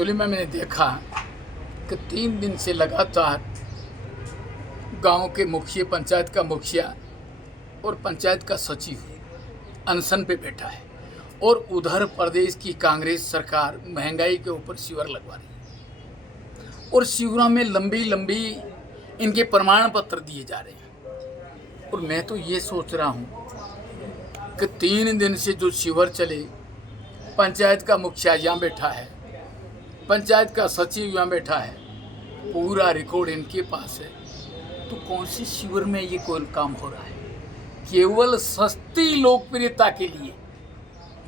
Actually में मैंने देखा कि 3 दिन से लगातार गांव के मुखिया, पंचायत का मुखिया और पंचायत का सचिव अनशन पे बैठा है और उधर प्रदेश की कांग्रेस सरकार महंगाई के ऊपर शिविर लगवा रही है और शिविरों में लंबी लंबी इनके प्रमाण पत्र दिए जा रहे हैं। और मैं तो ये सोच रहा हूँ कि 3 दिन से जो शिविर चले, पंचायत का मुखिया यहाँ बैठा है, पंचायत का सचिव यहाँ बैठा है, पूरा रिकॉर्ड इनके पास है, तो कौन सी शिविर में ये कोई काम हो रहा है? केवल सस्ती लोकप्रियता के लिए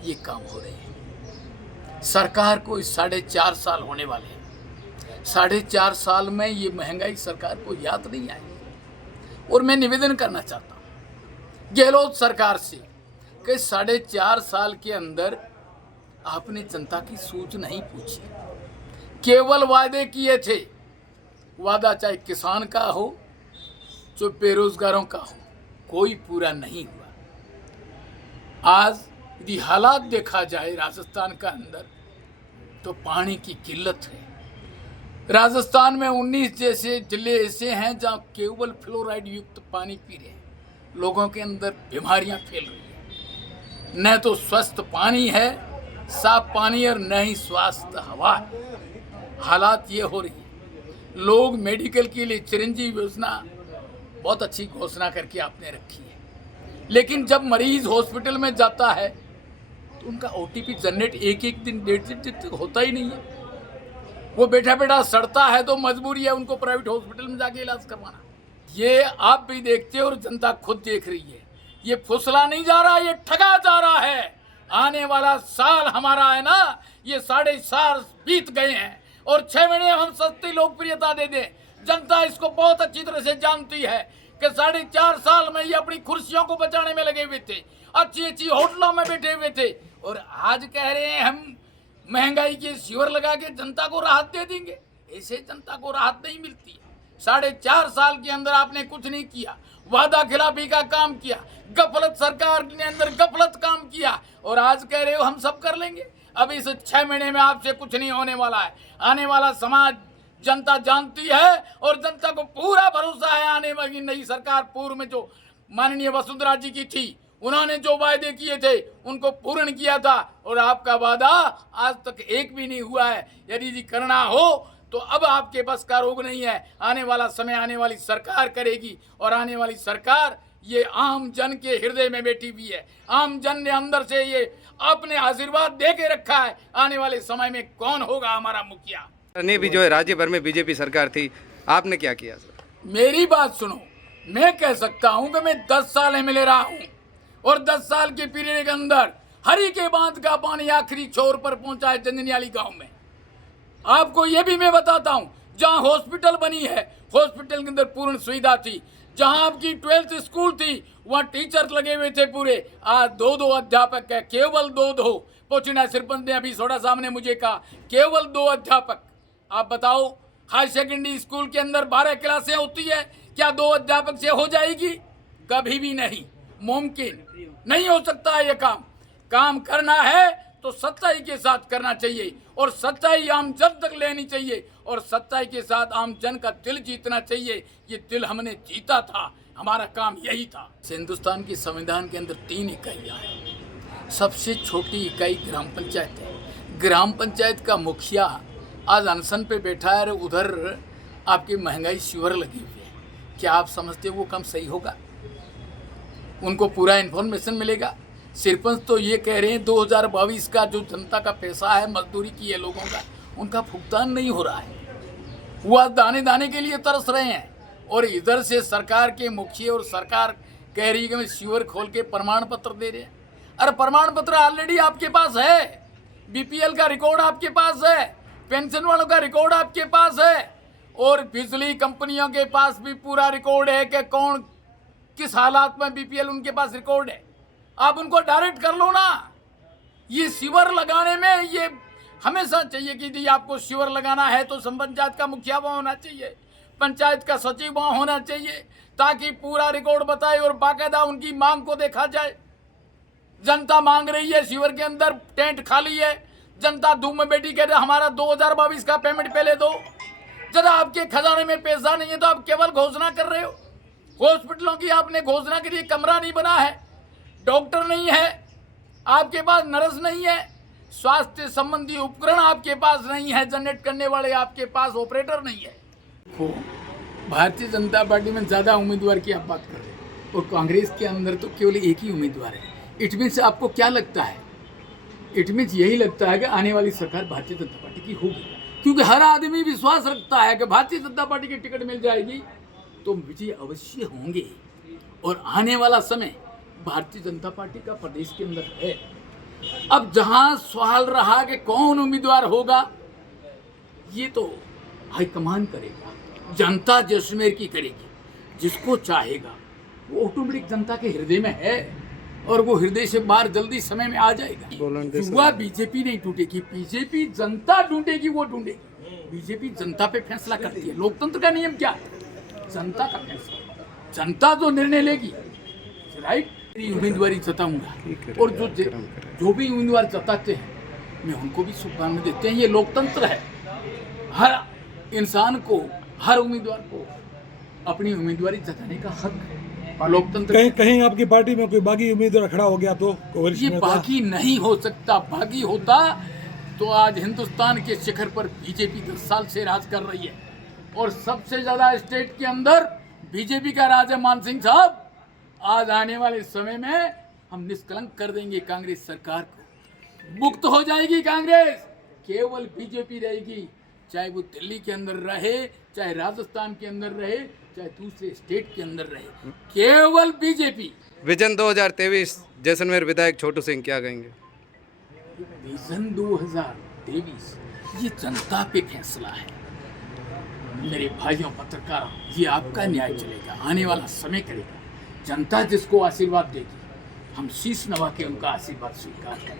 ये काम हो रहे हैं। सरकार को इस 4.5 साल होने वाले हैं, 4.5 साल में ये महंगाई सरकार को याद नहीं आई। और मैं निवेदन करना चाहता हूँ गहलोत सरकार से कि 4.5 साल के अंदर आपने जनता की सोच नहीं पूछी, केवल वादे किए थे। वादा चाहे किसान का हो, जो बेरोजगारों का हो, कोई पूरा नहीं हुआ। आज यदि हालात देखा जाए राजस्थान का अंदर, तो पानी की किल्लत है। राजस्थान में 19 जैसे जिले ऐसे हैं जहां केवल फ्लोराइड युक्त पानी पी रहे हैं। लोगों के अंदर बीमारियां फैल रही हैं। न तो स्वस्थ पानी है, साफ पानी, और न ही स्वास्थ्य हवा है। हालात ये हो रही है। लोग मेडिकल के लिए चिरंजीवी योजना बहुत अच्छी घोषणा करके आपने रखी है, लेकिन जब मरीज हॉस्पिटल में जाता है तो उनका ओटीपी जनरेट एक दिन 1.5 दिन तक होता ही नहीं है। वो बैठा बैठा सड़ता है, तो मजबूरी है उनको प्राइवेट हॉस्पिटल में जाके इलाज करवाना। ये आप भी देखते हो और जनता खुद देख रही है। ये फुसला नहीं जा रहा, ये ठगा जा रहा है। आने वाला साल हमारा है ना, ये 4.5 बीत गए हैं और 6 महीने हम सस्ती लोकप्रियता दे दें। जनता इसको बहुत अच्छी तरह से जानती है कि 4.5 साल में ये अपनी कुर्सियों को बचाने में लगे हुए थे, अच्छी अच्छी होटलों में बैठे हुए थे, और आज कह रहे हैं हम महंगाई के शिविर लगा के जनता को राहत दे देंगे। ऐसे जनता को राहत नहीं मिलती है। 4.5 साल के अंदर आपने कुछ नहीं किया, वादा खिलाफी का काम किया, गफलत सरकार ने अंदर गफलत काम किया, और आज कह रहे हो हम सब कर लेंगे। अब इस 6 महीने में आपसे कुछ नहीं होने वाला है। आने वाला समाज जनता जानती है और जनता को पूरा भरोसा है। आने वाली नई सरकार पूर्व में जो माननीय वसुंधरा जी की थी, उन्होंने जो वायदे किए थे उनको पूर्ण किया था, और आपका वादा आज तक एक भी नहीं हुआ है। यदि जी करना हो तो अब आपके बस का रोग नहीं है। आने वाला समय आने वाली सरकार करेगी, और आने वाली सरकार ये आम जन के हृदय में बैठी हुई है। आम जन ने अंदर से ये अपने आशीर्वाद दे के रखा है। आने वाले समय में कौन होगा हमारा मुखिया। ने भी जो है राज्य भर में बीजेपी सरकार थी, आपने क्या किया सर? मेरी बात सुनो, मैं कह सकता हूं कि मैं 10 साल एमएलए रहा हूं, और 10 साल के पीरियड के अंदर हरी के बांध का पानी आखिरी छोर पर पहुंचा है जंजनियाली गांव में। आपको ये भी मैं बताता हूं, जहां हॉस्पिटल बनी है, हॉस्पिटल के अंदर पूर्ण सुविधा थी। जहां आपकी 12th स्कूल थी, वहां टीचर लगे हुए थे पूरे। आज 2 अध्यापक है, केवल 2 पोचिना सरपंच ने अभी थोड़ा सामने मुझे कहा, केवल 2 अध्यापक। आप बताओ, हाई सेकेंडरी स्कूल के अंदर 12 क्लासें होती है, क्या 2 अध्यापक से हो जाएगी? कभी भी नहीं, मुमकिन नहीं हो सकता है। ये काम करना है तो सच्चाई के साथ करना चाहिए, और सच्चाई आम जन तक लेनी चाहिए, और सच्चाई के साथ आम जन का दिल जीतना चाहिए। ये दिल हमने जीता था, हमारा काम यही था। हिंदुस्तान की संविधान के अंदर 3 इकाइयाँ हैं। सबसे छोटी इकाई ग्राम पंचायत है। ग्राम पंचायत का मुखिया आज अनशन पे बैठा है, उधर आपकी महंगाई शिविर लगी हुई है। क्या आप समझते हो वो काम सही होगा? उनको पूरा इन्फॉर्मेशन मिलेगा? सरपंच तो ये कह रहे हैं 2022 का जो जनता का पैसा है, मजदूरी की है लोगों का, उनका भुगतान नहीं हो रहा है। वो दाने दाने के लिए तरस रहे हैं, और इधर से सरकार के मुखिया और सरकार कह रही है कि मैं शिविर खोल के प्रमाण पत्र दे रहे हैं। अरे प्रमाण पत्र ऑलरेडी आपके पास है, बीपीएल का रिकॉर्ड आपके पास है, पेंशन वालों का रिकॉर्ड आपके पास है, और बिजली कंपनियों के पास भी पूरा रिकॉर्ड है कि कौन किस हालात में बीपीएल, उनके पास रिकॉर्ड है। आप उनको डायरेक्ट कर लो ना। ये शिविर लगाने में ये हमेशा चाहिए कि यदि आपको शिविर लगाना है तो पंचायत का मुखिया वहाँ होना चाहिए, पंचायत का सचिव वहाँ होना चाहिए, ताकि पूरा रिकॉर्ड बताए और बाकायदा उनकी मांग को देखा जाए। जनता मांग रही है, शिविर के अंदर टेंट खाली है, जनता धूम में बैठी कह रहे हमारा 2022 का पेमेंट पहले दो। जरा आपके खजाने में पैसा नहीं है तो आप केवल घोषणा कर रहे हो। हॉस्पिटलों की आपने घोषणा करी, कमरा नहीं बना है, डॉक्टर नहीं है, आपके पास नर्स नहीं है, स्वास्थ्य संबंधी उपकरण आपके पास नहीं है, जनरेट करने वाले आपके पास ऑपरेटर नहीं है। भारतीय जनता पार्टी में ज़्यादा उम्मीदवार की आप बात कर रहे हैं और कांग्रेस के अंदर तो केवल एक ही उम्मीदवार है। इट मीन्स आपको क्या लगता है? इट मीन्स यही लगता है कि आने वाली सरकार भारतीय जनता पार्टी की होगी, क्योंकि हर आदमी विश्वास रखता है कि भारतीय जनता पार्टी की टिकट मिल जाएगी तो विजय अवश्य होंगे। और आने वाला समय भारतीय जनता पार्टी का प्रदेश के अंदर है। अब जहां सवाल रहा कि कौन उम्मीदवार होगा, ये तो हाईकमान करेगा, जनता जैसलमेर की करेगी। जिसको चाहेगा वो ऑटोमेटिक जनता के हृदय में है और वो हृदय से बाहर जल्दी समय में आ जाएगा। युवा बीजेपी नहीं टूटेगी, बीजेपी जनता ढूंढेगी, वो ढूंढेगी। बीजेपी जनता पे फैसला करती है। लोकतंत्र का नियम क्या है? जनता का फैसला, जनता जो निर्णय लेगी, राइट। उम्मीदवारी जताऊंगा और जो भी उम्मीदवार जताते हैं मैं उनको भी शुभकामनाएं देते हैं। ये लोकतंत्र है, हर इंसान को, हर उम्मीदवार को अपनी उम्मीदवारी जताने का हक है। लोकतंत्र कहीं आपकी पार्टी में कोई बागी उम्मीदवार खड़ा हो गया तो ये बागी नहीं हो सकता। बागी होता तो आज हिंदुस्तान के शिखर पर बीजेपी 10 साल से राज कर रही है और सबसे ज्यादा स्टेट के अंदर बीजेपी का राज है। मान सिंह साहब, आज आने वाले समय में हम निष्कलंक कर देंगे कांग्रेस सरकार को। मुक्त हो जाएगी कांग्रेस, केवल बीजेपी रहेगी। चाहे वो दिल्ली के अंदर रहे, चाहे राजस्थान के अंदर रहे, चाहे दूसरे स्टेट के अंदर रहे, केवल बीजेपी। विजन 2023 जैसलमेर विधायक छोटू सिंह क्या कहेंगे? विजन 2023 ये जनता पे फैसला है। मेरे भाइयों पत्रकारों, ये आपका न्याय चलेगा, आने वाला समय करेगा। जनता जिसको आशीर्वाद देगी, हम शीश नवा के उनका आशीर्वाद स्वीकार करें।